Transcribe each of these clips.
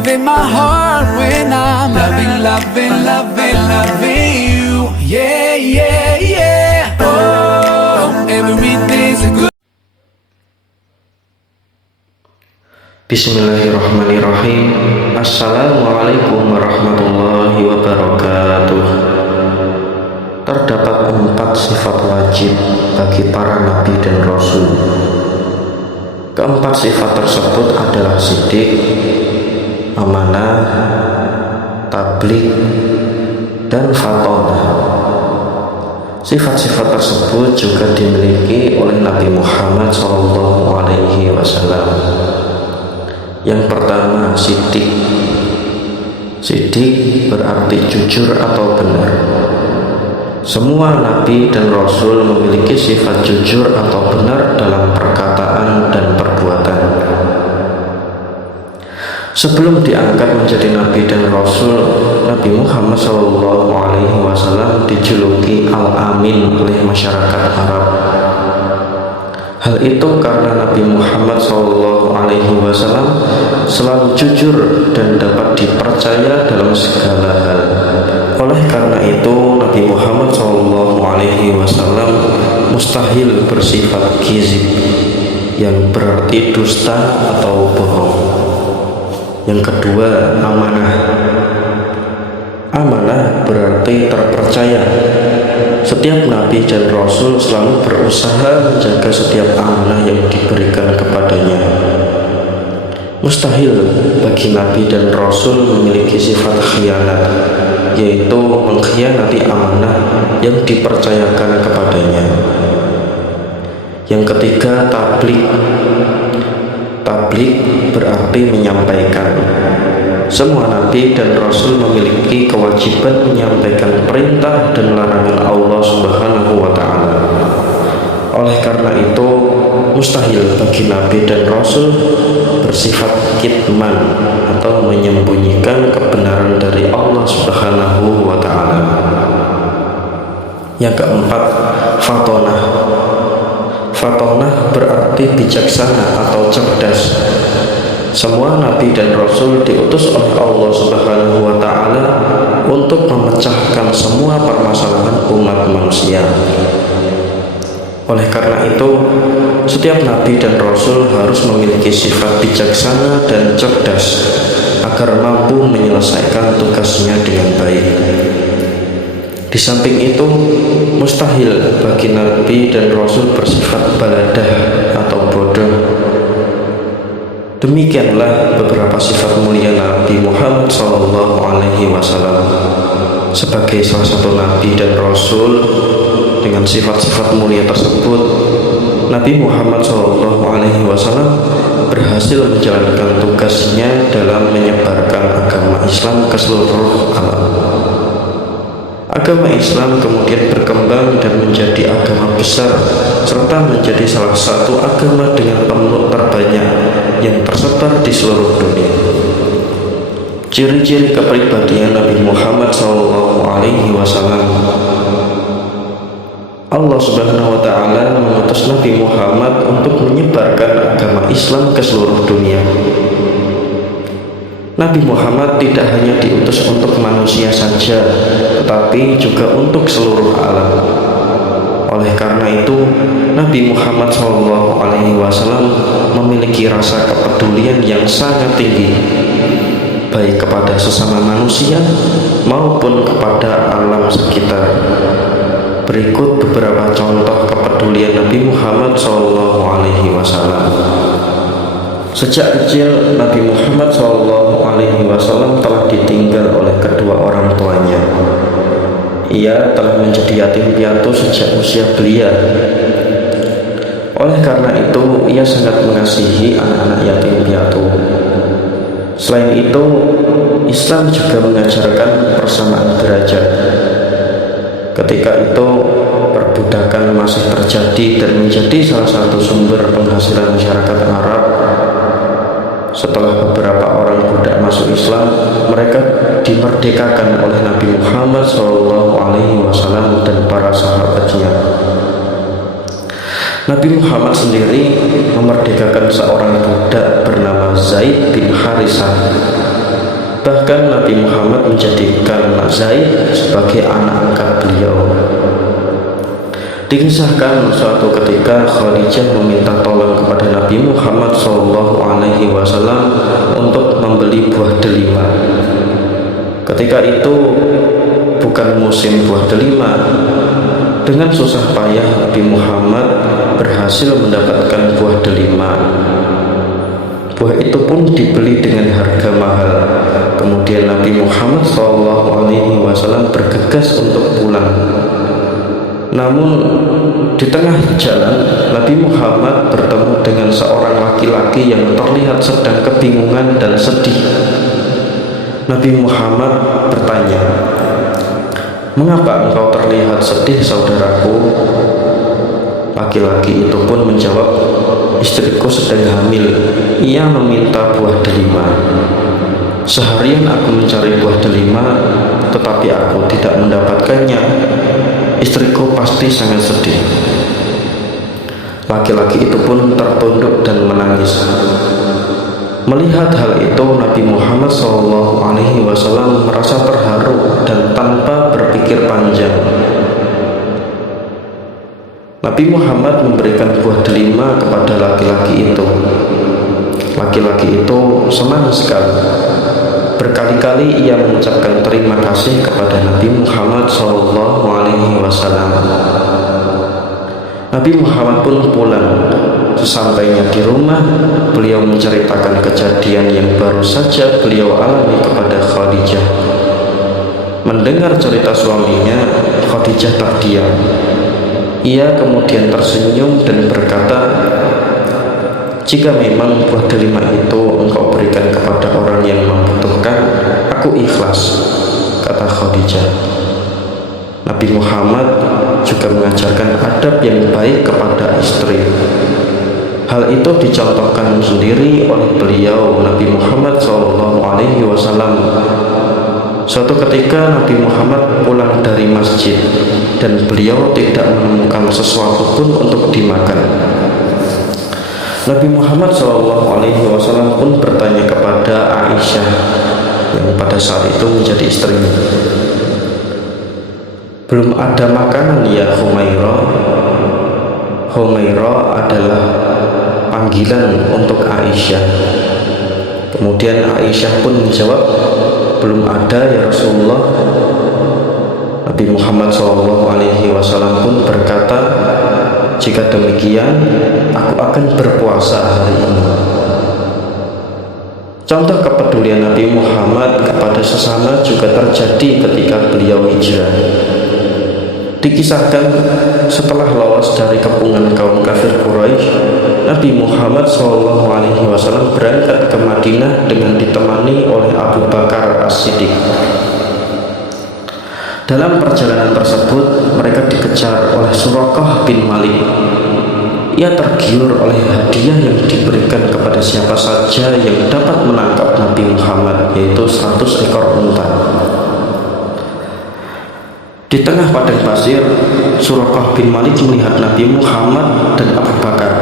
within my heart when I'm loving, loving, loving, loving you. Yeah, yeah, yeah. Oh, everything's a good. Bismillahirrahmanirrahim. Assalamualaikum warahmatullahi wabarakatuh. Terdapat 4 sifat wajib bagi para nabi dan rasul. Keempat sifat tersebut adalah sidik, amanah, tabligh, dan fatonah. Sifat-sifat tersebut juga dimiliki oleh Nabi Muhammad SAW. Yang pertama, sidik. Sidik berarti jujur atau benar. Semua nabi dan rasul memiliki sifat jujur atau benar dalam perkataan dan perbuatan. Sebelum diangkat menjadi nabi dan rasul, Nabi Muhammad SAW dijuluki Al-Amin oleh masyarakat Arab. Hal itu karena Nabi Muhammad SAW selalu jujur dan dapat dipercaya dalam segala hal. Oleh karena itu, Nabi Muhammad SAW mustahil bersifat kizib, yang berarti dusta atau bohong. Yang kedua, amanah. Amanah berarti terpercaya. Setiap nabi dan rasul selalu berusaha menjaga setiap amanah yang diberikan kepadanya. Mustahil bagi nabi dan rasul memiliki sifat khianat, yaitu mengkhianati amanah yang dipercayakan kepadanya. Yang ketiga, tabligh. Tabligh berarti menyampaikan. Semua nabi dan rasul memiliki kewajiban menyampaikan perintah dan larangan Allah Subhanahu wa Ta'ala. Oleh karena itu, mustahil bagi nabi dan rasul bersifat kitman atau menyembunyikan kebenaran dari Allah Subhanahu wa Ta'ala. Yang keempat, fatonah. Fatonah berarti bijaksana atau cerdas. Semua nabi dan rasul diutus oleh Allah Subhanahu wa Ta'ala untuk memecahkan semua permasalahan umat manusia. Oleh karena itu, setiap nabi dan rasul harus memiliki sifat bijaksana dan cerdas agar mampu menyelesaikan tugasnya dengan baik. Di samping itu, mustahil bagi nabi dan rasul bersifat baladah atau bodoh. Demikianlah beberapa sifat mulia Nabi Muhammad SAW. Sebagai salah satu nabi dan rasul dengan sifat-sifat mulia tersebut, Nabi Muhammad SAW berhasil menjalankan tugasnya dalam menyebarkan agama Islam ke seluruh alam. Agama Islam kemudian berkembang dan menjadi agama besar, serta menjadi salah satu agama dengan pemeluk terbanyak yang tersebar di seluruh dunia. Ciri-ciri kepribadian Nabi Muhammad SAW. Allah Subhanahu wa Ta'ala mengutus Nabi Muhammad untuk menyebarkan agama Islam ke seluruh dunia. Nabi Muhammad tidak hanya diutus untuk manusia saja, tetapi juga untuk seluruh alam. Oleh karena itu, Nabi Muhammad SAW memiliki rasa kepedulian yang sangat tinggi, baik kepada sesama manusia maupun kepada alam sekitar. Berikut beberapa contoh kepedulian Nabi Muhammad SAW. Sejak kecil, Nabi Muhammad SAW telah ditinggal oleh kedua orang tuanya. Ia telah menjadi yatim piatu sejak usia belia. Oleh karena itu, ia sangat mengasihi anak-anak yatim piatu. Selain itu, Islam juga mengajarkan persamaan derajat. Ketika itu, perbudakan masih terjadi dan menjadi salah satu sumber penghasilan masyarakat Arab. Setelah beberapa orang budak masuk Islam, mereka dimerdekakan oleh Nabi Muhammad SAW dan para sahabatnya. Nabi Muhammad sendiri memerdekakan seorang budak bernama Zaid bin Harisah. Bahkan Nabi Muhammad menjadikan Zaid sebagai anak angkat beliau. Dikisahkan suatu ketika Khadijah meminta tolong kepada Nabi Muhammad SAW untuk membeli buah delima. Ketika itu bukan musim buah delima. Dengan susah payah Nabi Muhammad berhasil mendapatkan buah delima. Buah itu pun dibeli dengan harga mahal. Kemudian Nabi Muhammad SAW bergegas untuk pulang. Namun di tengah jalan Nabi Muhammad bertemu dengan seorang laki-laki yang terlihat sedang kebingungan dan sedih. Nabi Muhammad bertanya, "Mengapa engkau terlihat sedih, saudaraku?" Laki-laki itu pun menjawab, "Istriku sedang hamil. Ia meminta buah delima. Seharian aku mencari buah delima, tetapi aku tidak mendapatkannya. Istriku pasti sangat sedih." Laki-laki itu pun tertunduk dan menangis. Melihat hal itu, Nabi Muhammad SAW merasa terharu dan tanpa berpikir panjang, Nabi Muhammad memberikan buah delima kepada laki-laki itu. Laki-laki itu senang sekali. Berkali-kali ia mengucapkan terima kasih kepada Nabi Muhammad SAW. Nabi Muhammad pun pulang. Sesampainya di rumah, beliau menceritakan kejadian yang baru saja beliau alami kepada Khadijah. Mendengar cerita suaminya, Khadijah terdiam. Ia kemudian tersenyum dan berkata, "Jika memang buah delima itu engkau berikan kepada orang yang membutuhkan, aku ikhlas," kata Khadijah. Nabi Muhammad juga mengajarkan adab yang baik kepada istri. Hal itu dicontohkan sendiri oleh beliau Nabi Muhammad SAW. Suatu ketika Nabi Muhammad pulang dari masjid dan beliau tidak menemukan sesuatu pun untuk dimakan. Nabi Muhammad SAW pun bertanya kepada Aisyah yang pada saat itu menjadi istrinya, "Belum ada makanan ya Humairah?" Humairah adalah panggilan untuk Aisyah. Kemudian Aisyah pun menjawab, "Belum ada ya Rasulullah." Nabi Muhammad SAW pun berkata, "Jika demikian, aku akan berpuasa hari ini." Contoh kepedulian Nabi Muhammad kepada sesama juga terjadi ketika beliau hijrah. Dikisahkan setelah lolos dari kepungan kaum kafir Quraisy, Nabi Muhammad SAW berangkat ke Madinah dengan ditemani oleh Abu Bakar As-Siddiq. Dalam perjalanan tersebut, mereka dikejar oleh Suraqah bin Malik. Ia tergiur oleh hadiah yang diberikan kepada siapa saja yang dapat menangkap Nabi Muhammad, yaitu 100 ekor unta. Di tengah padang pasir, Suraqah bin Malik melihat Nabi Muhammad dan Abu Bakar.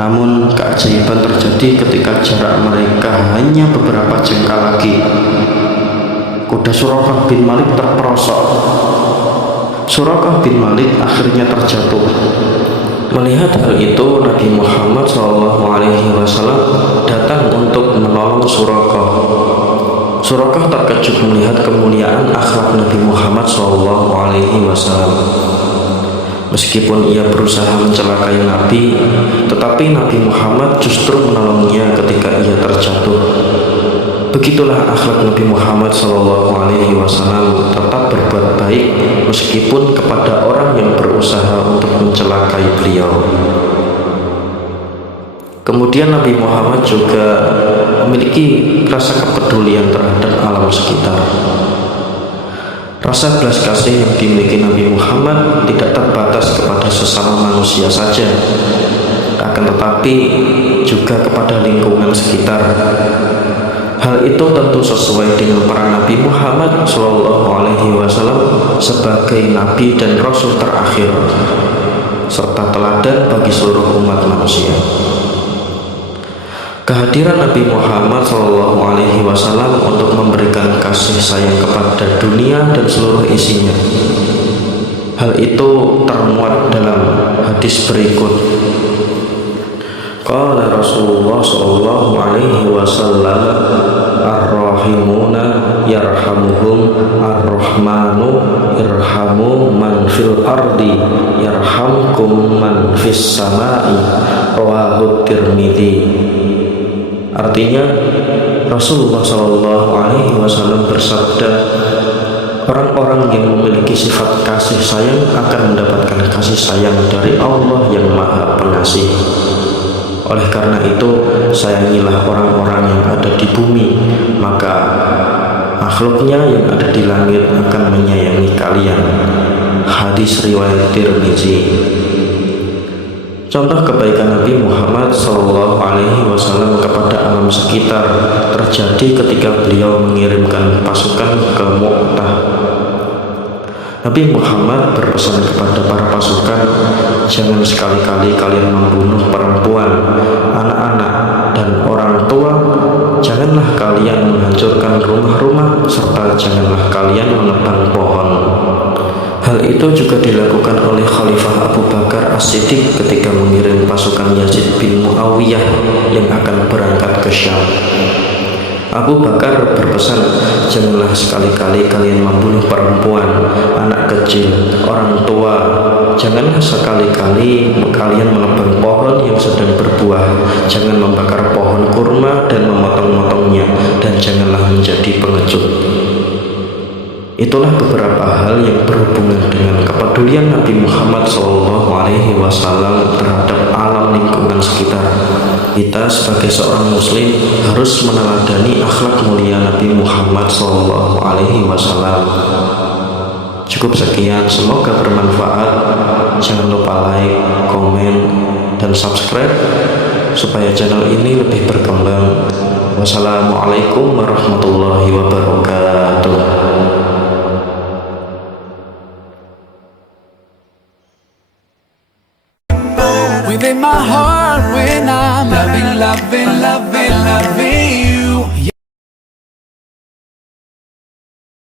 Namun keajaiban terjadi ketika jarak mereka hanya beberapa jengkal lagi. Kuda Suraqah bin Malik terperosok. Suraqah bin Malik akhirnya terjatuh. Melihat hal itu, Nabi Muhammad SAW datang untuk menolong Suraqah. Suraqah terkejut melihat kemuliaan akhlak Nabi Muhammad SAW. Meskipun ia berusaha mencelakai Nabi, tetapi Nabi Muhammad justru menolongnya ketika ia terjatuh. Begitulah akhlak Nabi Muhammad SAW, tetap berbuat baik meskipun kepada orang yang berusaha untuk mencelakai beliau. Kemudian Nabi Muhammad juga memiliki rasa kepedulian terhadap alam sekitar. Rasa belas kasih yang dimiliki Nabi Muhammad tidak terbatas kepada sesama manusia saja, akan tetapi juga kepada lingkungan sekitar. Hal itu tentu sesuai dengan peran Nabi Muhammad SAW sebagai Nabi dan Rasul terakhir, serta teladan bagi seluruh umat manusia. Kehadiran Nabi Muhammad SAW untuk memberikan kasih sayang kepada dunia dan seluruh isinya. Hal itu termuat dalam hadis berikut. Qala Rasulullah sallallahu alaihi wasallam, ar-rahimuna yarhamuhum ar-rahmanu irhamu man fil ardi yarhamkum man fis samai, rawahu Tirmidzi. Artinya Rasulullah sallallahu alaihi wasallam bersabda, orang-orang yang memiliki sifat kasih sayang akan mendapatkan kasih sayang dari Allah yang Maha Pengasih. Oleh karena itu, sayangilah orang-orang yang ada di bumi, maka makhluknya yang ada di langit akan menyayangi kalian. Hadis riwayat Tirmidzi. Contoh kebaikan Nabi Muhammad SAW kepada alam sekitar terjadi ketika beliau mengirimkan pasukan ke Mu'tah. Nabi Muhammad berpesan kepada para pasukan, jangan sekali-kali kalian membunuh perempuan, anak-anak, dan orang tua. Janganlah kalian menghancurkan rumah-rumah, serta janganlah kalian menebang pohon. Hal itu juga dilakukan oleh Khalifah Abu Bakar As-Siddiq ketika mengirim pasukan Yazid bin Muawiyah yang akan berangkat ke Syam. Abu Bakar berpesan, janganlah sekali-kali kalian membunuh perempuan, anak kecil, orang tua. Janganlah sekali-kali kalian menebang pohon yang sedang berbuah. Jangan membakar pohon kurma dan memotong-motongnya, dan janganlah menjadi pengecut. Itulah beberapa hal yang berhubungan dengan kepedulian Nabi Muhammad SAW terhadap alam lingkungan sekitar. Kita sebagai seorang muslim harus meneladani akhlak mulia Nabi Muhammad SAW. Cukup sekian, semoga bermanfaat. Jangan lupa like, komen, dan subscribe supaya channel ini lebih berkembang. Wassalamualaikum warahmatullahi wabarakatuh. Within my heart when I'm loving, loving, loving, loving